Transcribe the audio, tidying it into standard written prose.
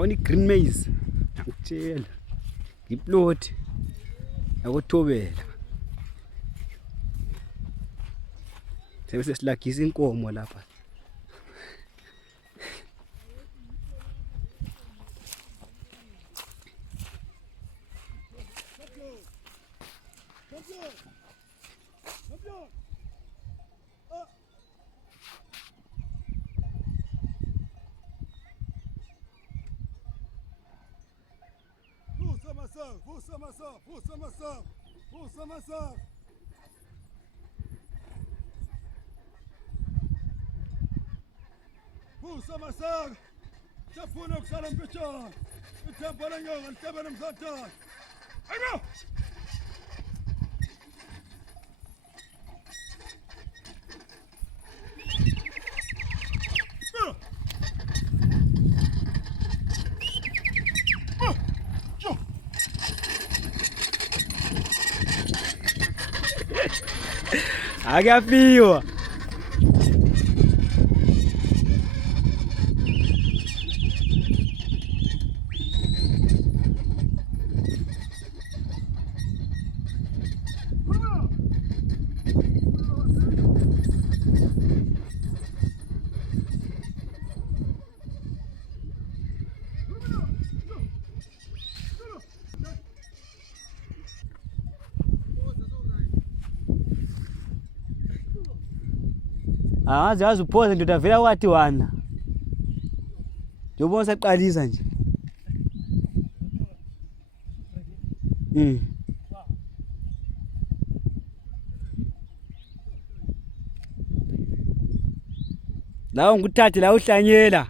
yabona i-green maize ngikutshela iplot yakothobela sebese silagisa inkomo lapha Força maçã. Força maçã. Chapuna kusalam picha. Itampa nyo, itampa mzata. Ayo! Agapiwa. Azazi uphoza ndoda vela wathi wana. Njobona saqalisa nje. La unguthathe la uhlanyela.